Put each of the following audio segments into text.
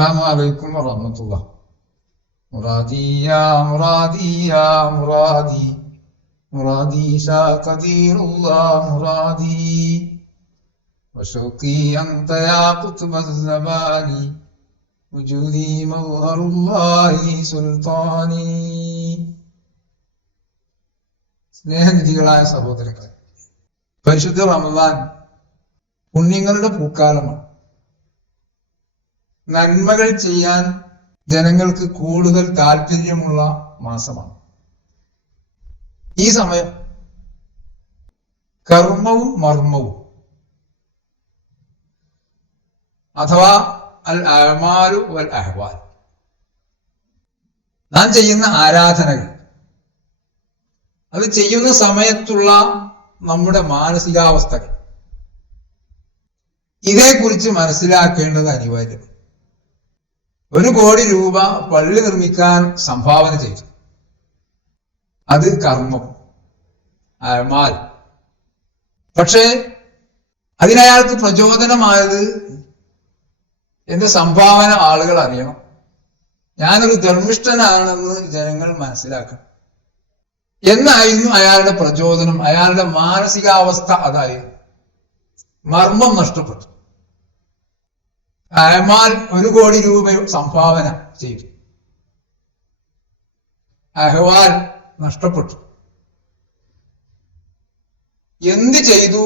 അസ്സലാമു അലൈക്കും വറഹ്മത്തുള്ളാഹി. മുറാദി യാ മുറാദി യാ മുറാദി മുറാദി ഷാ ഖദീറുല്ലാഹ് മുറാദി വശൗഖി അൻത യാ ഖുത്ബസ് സമാനി വജൂദി മൗഹറുല്ലാഹി സുൽത്താനി. സ്നേഹനിധികളായ സഹോദരങ്ങളെ, പരിശുദ്ധ റമദാൻ പുണ്യങ്ങളുടെ പൂക്കാലമാണ്. നന്മകൾ ചെയ്യാൻ ജനങ്ങൾക്ക് കൂടുതൽ താല്പര്യമുള്ള മാസമാണ്. ഈ സമയം കർമ്മവും മർമ്മവും അഥവാ അൽ അഅ്മാലു വൽ അഹ്വാൽ, നാം ചെയ്യുന്ന ആരാധനകൾ, അത് ചെയ്യുന്ന സമയത്തുള്ള നമ്മുടെ മാനസികാവസ്ഥകൾ, ഇതേക്കുറിച്ച് മനസ്സിലാക്കേണ്ടത് അനിവാര്യമാണ്. 1 കോടി രൂപ പള്ളി നിർമ്മിക്കാൻ സംഭാവന ചെയ്തു, അത് കർമ്മം, അഅ്മാൽ. പക്ഷേ അതിനയാൾക്ക് പ്രചോദനമായത് എന്റെ സംഭാവന ആളുകൾ അറിയണം, ഞാനൊരു ധർമ്മിഷ്ഠനാണെന്ന് ജനങ്ങൾ മനസ്സിലാക്കണം എന്നായിരുന്നു അയാളുടെ പ്രചോദനം. അയാളുടെ മാനസികാവസ്ഥ അതായിരുന്നു. മർമ്മം നഷ്ടപ്പെട്ടു. അഅ്മാൽ 1 കോടി രൂപ സംഭാവന ചെയ്തു, അഹ്വാൽ നഷ്ടപ്പെട്ടു. എന്ത് ചെയ്തു,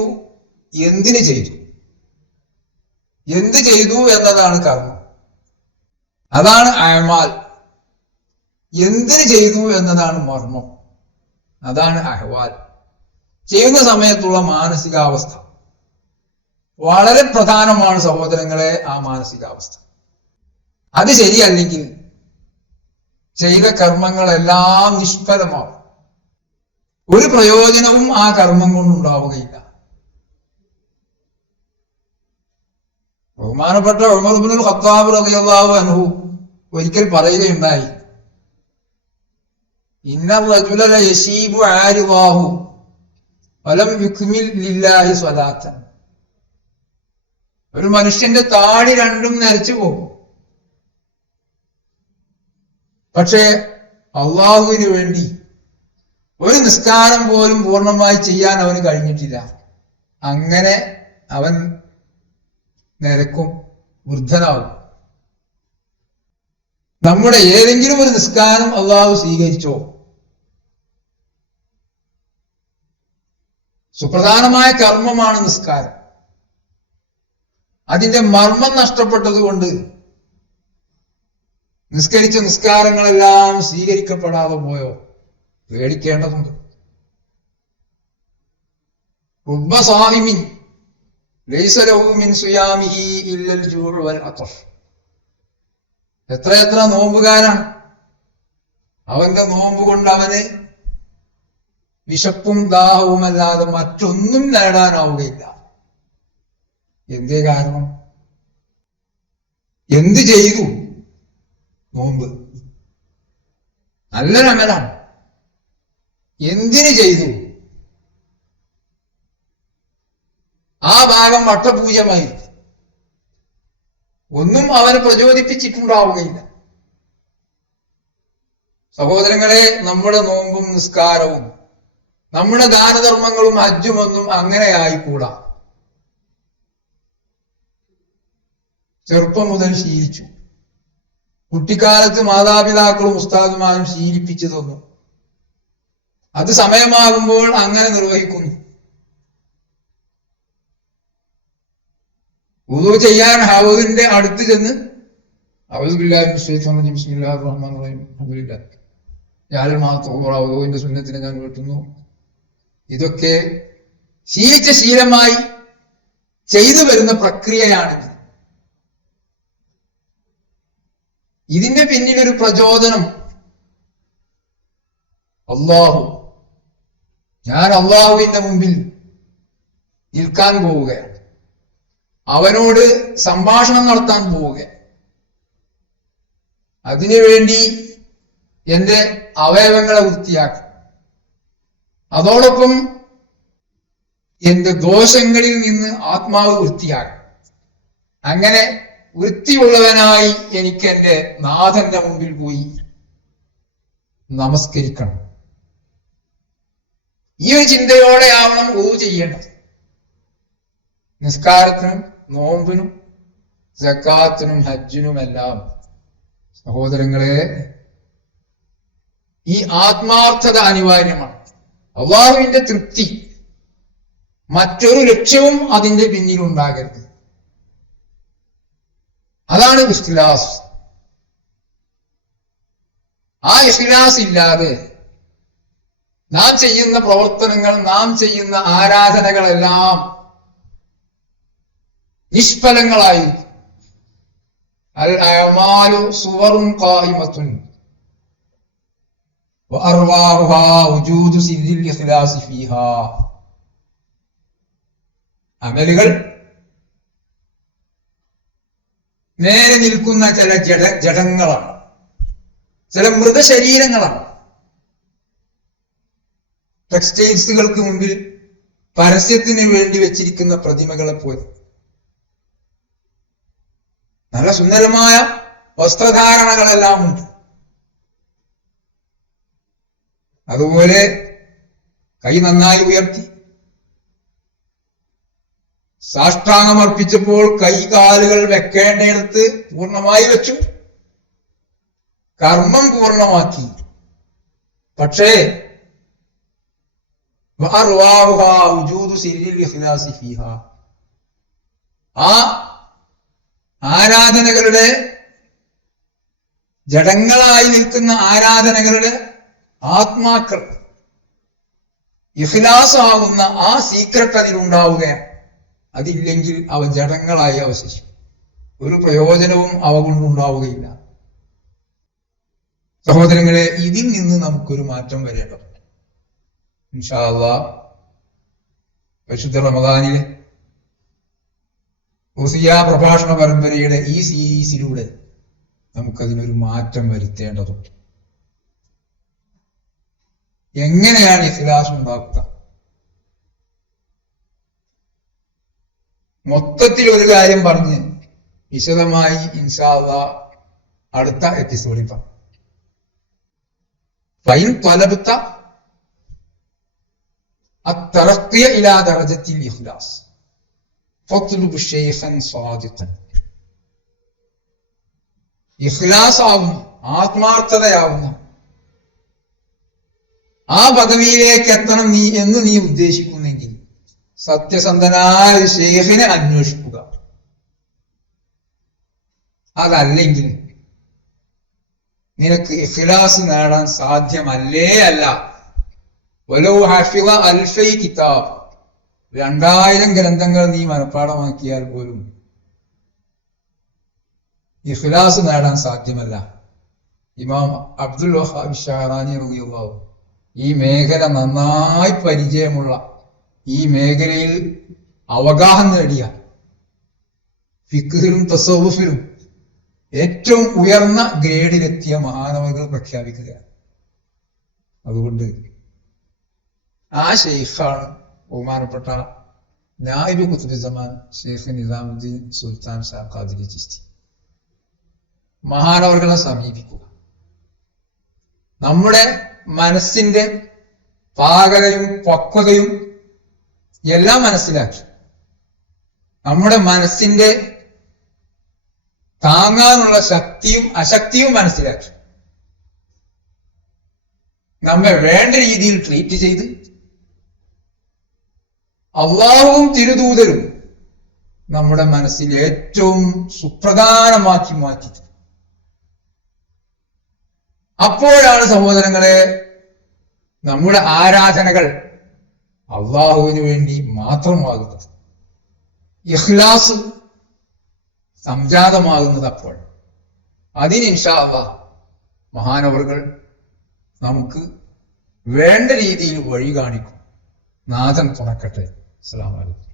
എന്തിന് ചെയ്തു? എന്ത് ചെയ്തു എന്നതാണ് കർമ്മം, അതാണ് അഅ്മാൽ. എന്തിന് ചെയ്തു എന്നതാണ് മർമ്മം, അതാണ് അഹ്വാൽ. ചെയ്യുന്ന സമയത്തുള്ള മാനസികാവസ്ഥ വളരെ പ്രധാനമാണ് സഹോദരങ്ങളെ. ആ മാനസികാവസ്ഥ അത് ശരിയല്ലെങ്കിൽ ചെയ്ത കർമ്മങ്ങളെല്ലാം നിഷ്ഫലമാവും. ഒരു പ്രയോജനവും ആ കർമ്മം കൊണ്ടുണ്ടാവുകയില്ല. ബഹുമാനപ്പെട്ട ഉമർ ഇബ്നുൽ ഖത്താബ് റളിയല്ലാഹു അൻഹു ഒരിക്കൽ പറയുകയുണ്ടായി, ഇന്ന റജുല ലയശീബു ആരിദാഹു വലം യുക്മിൽ ലില്ലാഹി സ്വലാത്തൻ. ഒരു മനുഷ്യന്റെ താടി രണ്ടും നരച്ചു പോകും, പക്ഷേ അള്ളാഹുവിന് വേണ്ടി ഒരു നിസ്കാരം പോലും പൂർണ്ണമായി ചെയ്യാൻ അവന് കഴിഞ്ഞിട്ടില്ല. അങ്ങനെ അവൻ നരക്കും, വൃദ്ധനാവും. നമ്മുടെ ഏതെങ്കിലും ഒരു നിസ്കാരം അള്ളാഹു സ്വീകരിച്ചോ? സുപ്രധാനമായ കർമ്മമാണ് നിസ്കാരം. അതിന്റെ മർമ്മം നഷ്ടപ്പെട്ടത് കൊണ്ട് നിസ്കരിച്ച നിസ്കാരങ്ങളെല്ലാം സ്വീകരിക്കപ്പെടാതെ പോയോ? പേടിക്കേണ്ടതുണ്ട്. റുബ്ബ സാഹിമിൻ ലൈസ ലഹു മിൻ സിയാമിഹി ഇല്ലൽ ജൂഉ വൽ അത്ഫ്. എത്ര നോമ്പുകാരാണ്, അവന്റെ നോമ്പ് കൊണ്ട് അവന് വിശപ്പും ദാഹവുമല്ലാതെ മറ്റൊന്നും നേടാനാവുകയില്ല. എന്തേ കാരണം? എന്ത് ചെയ്തു? നോമ്പ് നല്ലൊരമലാണ്. എന്തിന് ചെയ്തു? ആ ഭാഗം വട്ടപൂജമായി ഒന്നും അവനെ പ്രചോദിപ്പിച്ചിട്ടുണ്ടാവുകയില്ല. സഹോദരങ്ങളെ, നമ്മുടെ നോമ്പും നിസ്കാരവും നമ്മുടെ ദാനധർമ്മങ്ങളും ഹജ്ജുമൊന്നും അങ്ങനെ ആയിക്കൂടാ. ചെറുപ്പം മുതൽ ശീലിച്ചു. കുട്ടിക്കാലത്ത് മാതാപിതാക്കളും ഉസ്താദുമാരും ശീലിപ്പിച്ചു തന്നു. അത് സമയമാകുമ്പോൾ അങ്ങനെ നിർവഹിക്കുന്നു. വുളു ചെയ്യാൻ ഹൗദിന്റെ അടുത്ത് ചെന്ന് അഊദു ബില്ലാഹി മിനശ് ശൈത്വാനിർ റജീം ബിസ്മില്ലാഹിർ റഹ്മാനിർ റഹീം അൽഹംദുലില്ലാഹ് യാൽ മാതൂറ വുളുവിന്റെ സുന്നത്തിനെ ഞാൻ വീട്ടുന്നു. ഇതൊക്കെ ശീലിച്ച ശീലമായി ചെയ്തു വരുന്ന പ്രക്രിയയാണിത്. ഇതിന്റെ പിന്നിലൊരു പ്രചോദനം അള്ളാഹു. ഞാൻ അള്ളാഹുവിന്റെ മുമ്പിൽ നിൽക്കാൻ പോവുകയാണ്, അവനോട് സംഭാഷണം നടത്താൻ പോവുകയാണ്. അതിനുവേണ്ടി എന്റെ അവയവങ്ങളെ വൃത്തിയാക്കും, അതോടൊപ്പം എന്റെ ദോഷങ്ങളിൽ നിന്ന് ആത്മാവ് വൃത്തിയാക്കും. അങ്ങനെ വൃത്തിയുള്ളവനായി എനിക്ക് എന്റെ നാഥന്റെ മുമ്പിൽ പോയി നമസ്കരിക്കണം. ഈ ഒരു ചിന്തയോടെയാവണം വുളു ചെയ്യേണ്ടത്. നിസ്കാരത്തിനും നോമ്പിനും സക്കാത്തിനും ഹജ്ജിനുമെല്ലാം സഹോദരങ്ങളെ ഈ ആത്മാർത്ഥത അനിവാര്യമാണ്. അള്ളാഹുവിന്റെ തൃപ്തി, മറ്റൊരു ലക്ഷ്യവും അതിന്റെ പിന്നിൽ ഉണ്ടാകരുത്. അതാണ് ഇഖ്ലാസ്. ആ ഇഖ്ലാസ് ഇല്ലാതെ നാം ചെയ്യുന്ന പ്രവർത്തനങ്ങൾ, നാം ചെയ്യുന്ന ആരാധനകളെല്ലാം നിഷ്ഫലങ്ങളായിരിക്കും. അൽ അഅ്മാലു സുവറുൻ ഖായിമത്തുൻ വഅർവാഹുഹാ വജൂദു സിദ്ദിൽ ഇഖ്ലാസി ഫീഹാ. അമലുകൾ നേരെ നിൽക്കുന്ന ചില ജഡങ്ങളാണ്, ചില മൃതശരീരങ്ങളാണ്. ടെക്സ്റ്റൈൽസുകൾക്ക് മുമ്പിൽ പരസ്യത്തിന് വേണ്ടി വെച്ചിരിക്കുന്ന പ്രതിമകളെ പോലെ. നല്ല സുന്ദരമായ വസ്ത്രധാരണകളെല്ലാം ഉണ്ട്. അതുപോലെ കൈ നന്നായി ഉയർത്തി സാഷ്ടാംഗമർപ്പിച്ചപ്പോൾ കൈകാലുകൾ വെക്കേണ്ടയിടത്ത് പൂർണ്ണമായി വെച്ചു, കർമ്മം പൂർണ്ണമാക്കി. പക്ഷേ ആ ആരാധനകളുടെ ജഡങ്ങളായി നിൽക്കുന്ന ആരാധനകളുടെ ആത്മാക്കൾ ഇഖ്ലാസ് ആകുന്ന ആ സീക്രട്ട് അതിലുണ്ടാവുകയാണ്. അതില്ലെങ്കിൽ അവ ജഡങ്ങളായി അവശേഷിക്കും. ഒരു പ്രയോജനവും അവ കൊണ്ടുണ്ടാവുകയില്ല. സഹോദരങ്ങളെ, ഇതിൽ നിന്ന് നമുക്കൊരു മാറ്റം വരേണ്ടതുണ്ട്. ഇൻഷാ അല്ലാഹ് പരിശുദ്ധ റമദാനിലെ ഉസിയ പ്രഭാഷണ പരമ്പരയുടെ ഈ സീരീസിലൂടെ നമുക്കതിനൊരു മാറ്റം വരുത്തേണ്ടതുണ്ട്. എങ്ങനെയാണ് ഇഖ്ലാസ് ഉണ്ടാക്കുക? മൊത്തത്തിൽ ഒരു കാര്യം പറഞ്ഞ് വിശദമായി ഇൻഷാ അല്ലാഹ് അടുത്ത എപ്പിസോഡിൽ പറഞ്ഞു. ഫൈൻ ത്വലബ്ത അത്തറഖിയ ഇലാ ദറജത്തിൽ ഇഖ്ലാസ് ഫത്ലുബ് ശൈഖൻ സാദിഖൻ. ഇഖ്ലാസ് ആവുന്ന, ആത്മാർത്ഥതയാവുന്ന ആ പദവിയിലേക്ക് എത്തണം എന്ന് നീ ഉദ്ദേശിക്കുന്നെങ്കിൽ സത്യസന്ധനായ ശൈഖിനെ അന്വേഷിക്കുക. അതല്ലെങ്കിൽ നിനക്ക് ഇഖ്ലാസ് നേടാൻ സാധ്യമല്ലേ അല്ല. വലൗ ഹഫിള അൽഫൈ കിതാബ്, 2000 ഗ്രന്ഥങ്ങൾ നീ മനഃപ്പാഠമാക്കിയാൽ പോലും ഇഖ്ലാസ് നേടാൻ സാധ്യമല്ല. ഇമാം അബ്ദുൽ വഹാബ് ഷഅറാനി റളിയല്ലാഹു ഈ മേഖല നന്നായി പരിചയമുള്ള, ഈ മേഖലയിൽ അവഗാഹം നേടിയ, ഫിഖ്ഹിലും തസവ്വുഫിലും ഏറ്റവും ഉയർന്ന ഗ്രേഡിലെത്തിയ മഹാനവകൾ പ്രഖ്യാപിക്കുകയാണ്. അതുകൊണ്ട് ആ ശൈഖാണ് ബഹുമാനപ്പെട്ട നായിബ് ഖുത്ബുസ്സമാൻ ശൈഖ് നിസാമുദ്ദീൻ സുൽത്താൻ ഷാ ഖാദിരി ചിശ്തി. മഹാനവകളെ സമീപിക്കുക. നമ്മുടെ മനസ്സിന്റെ പാകതയും പക്വതയും എല്ലാം മനസ്സിലാക്കി, നമ്മുടെ മനസ്സിന്റെ താങ്ങാനുള്ള ശക്തിയും അശക്തിയും മനസ്സിലാക്കി, നമ്മെ വേണ്ട രീതിയിൽ ട്രീറ്റ് ചെയ്ത് അള്ളാഹുവും തിരുദൂതരും നമ്മുടെ മനസ്സിൽ ഏറ്റവും സുപ്രധാനമാക്കി മാറ്റി. അപ്പോഴാണ് സഹോദരങ്ങളെ നമ്മുടെ ആരാധനകൾ അള്ളാഹുവിന് വേണ്ടി മാത്രമാകുന്നത്, ഇഖ്ലാസ് സംജാതമാകുന്നത്. അപ്പോൾ അതിന് ഇൻഷാ അല്ലാഹ് മഹാനവറുകൾ നമുക്ക് വേണ്ട രീതിയിൽ വഴി കാണിക്കും. നാഥൻ തുണക്കട്ടെ. അസ്സലാമു അലൈക്കും.